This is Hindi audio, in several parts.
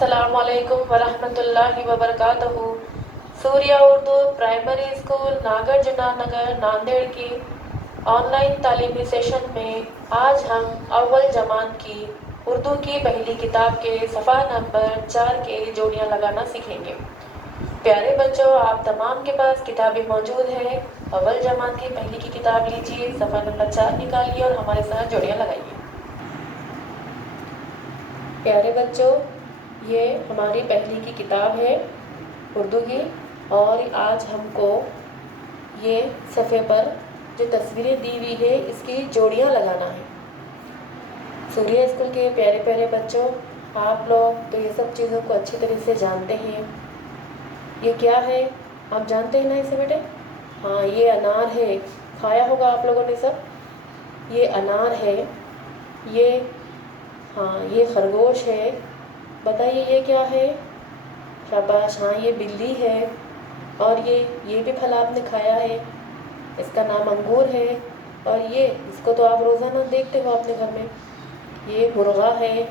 अस्सलामुअलैकुम वरहमतुल्लाहि वबरकातुहू। सूर्या उर्दू प्राइमरी स्कूल नागर जनानगर नांदेड़ की ऑनलाइन तालीमी सेशन में आज हम अव्वल जमात की उर्दू की पहली किताब के सफ़ा नंबर 4 के जोड़ियाँ लगाना सीखेंगे। प्यारे बच्चों, आप तमाम के पास किताबें मौजूद हैं। अव्वल जमात की पहली की किताब लीजिए, सफ़ा नंबर 4 निकालिए और हमारे साथ जोड़ियाँ लगाइए। प्यारे बच्चों, ये हमारी पहली की किताब है उर्दू की, और आज हमको ये सफ़े पर जो तस्वीरें दी हुई है इसकी जोड़ियाँ लगाना है। सूर्या स्कूल के प्यारे प्यारे बच्चों, आप लोग तो ये सब चीज़ों को अच्छी तरह से जानते हैं। ये क्या है, आप जानते हैं ना इसे बेटे? हाँ, ये अनार है। खाया होगा आप लोगों ने सब। ये अनार है। ये हाँ, ये खरगोश है। बताइए ये क्या है? शाबाश, हाँ ये बिल्ली है। और ये भी फल आपने खाया है, इसका नाम अंगूर है। और ये इसको तो आप रोज़ाना देखते हो अपने घर में। ये मुर्गा है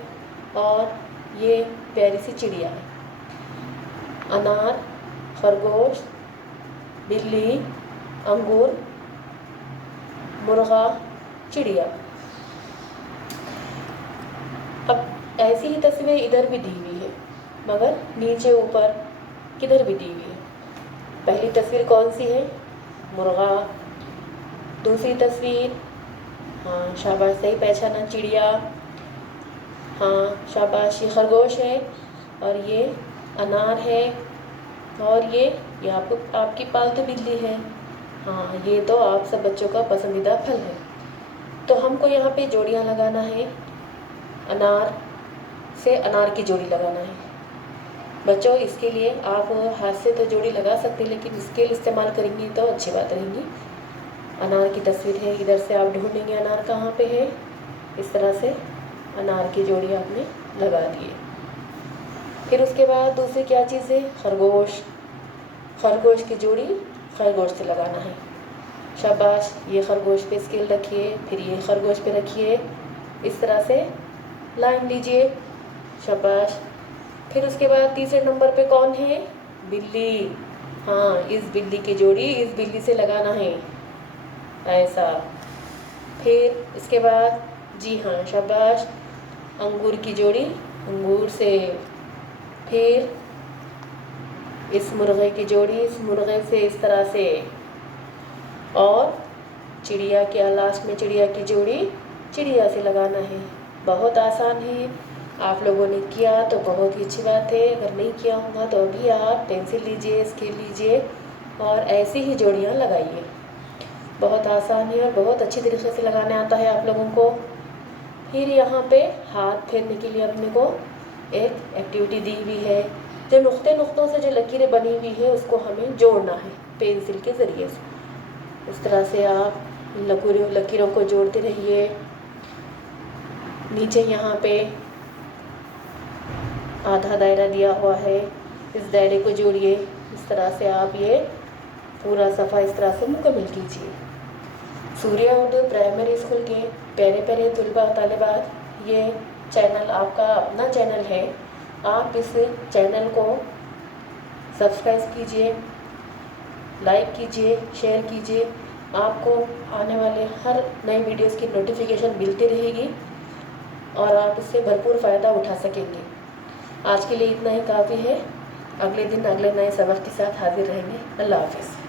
और ये प्यारी सी चिड़िया है। अनार, खरगोश, बिल्ली, अंगूर, मुर्गा, चिड़िया। अब ऐसी ही तस्वीरें इधर भी दी हुई है, मगर नीचे ऊपर किधर भी दी हुई है। पहली तस्वीर कौन सी है? मुर्गा। दूसरी तस्वीर, हाँ शाबाश, सही पहचाना, चिड़िया। हाँ शाबाश, ये खरगोश है और ये अनार है। और ये आपकी पालतू बिल्ली है। हाँ, ये तो आप सब बच्चों का पसंदीदा फल है। तो हमको यहाँ पे जोड़ियाँ लगाना है। अनार से अनार की जोड़ी लगाना है। बच्चों, इसके लिए आप हाथ से तो जोड़ी लगा सकते हैं, लेकिन स्केल इस्तेमाल करेंगे तो अच्छी बात रहेगी। अनार की तस्वीर है, इधर से आप ढूंढेंगे अनार कहाँ पे है। इस तरह से अनार की जोड़ी आपने लगा दिए। फिर उसके बाद दूसरी क्या चीज़ है? खरगोश। खरगोश की जोड़ी खरगोश से लगाना है। शाबाश, ये खरगोश पे स्केल रखिए, फिर ये खरगोश पे रखिए, इस तरह से लाइन लीजिए। शाबाश। फिर उसके बाद तीसरे नंबर पे कौन है? बिल्ली। हाँ, इस बिल्ली की जोड़ी इस बिल्ली से लगाना है, ऐसा। फिर इसके बाद, जी हाँ शाबाश, अंगूर की जोड़ी अंगूर से। फिर इस मुर्गे की जोड़ी इस मुर्गे से, इस तरह से। और चिड़िया के लास्ट में चिड़िया की जोड़ी चिड़िया से लगाना है। बहुत आसान है। आप लोगों ने किया तो बहुत ही अच्छी बात है। अगर नहीं किया होगा तो अभी आप पेंसिल लीजिए, स्केल लीजिए और ऐसी ही जोड़ियाँ लगाइए। बहुत आसान है और बहुत अच्छी तरीके से लगाने आता है आप लोगों को। फिर यहाँ पे हाथ फेरने के लिए अपने को एक एक्टिविटी दी हुई है। जो नुक्तों से जो लकीरें बनी हुई है उसको हमें जोड़ना है पेंसिल के ज़रिए से। इस तरह से आप लकीरों को जोड़ते रहिए। नीचे यहाँ पे आधा दायरा दिया हुआ है, इस दायरे को जोड़िए। इस तरह से आप ये पूरा सफ़ा इस तरह से मुकम्मल कीजिए। सूर्या उर्दू प्राइमरी स्कूल के प्यारे प्यारे तलबा तालिबात, ये चैनल आपका अपना चैनल है। आप इस चैनल को सब्सक्राइब कीजिए, लाइक कीजिए, शेयर कीजिए। आपको आने वाले हर नई वीडियोस की नोटिफिकेशन मिलती रहेगी और आप इससे भरपूर फ़ायदा उठा सकेंगे। आज के लिए इतना ही काफ़ी है। अगले दिन अगले नए सबक के साथ हाजिर रहेंगे। अल्लाह हाफ़िज़।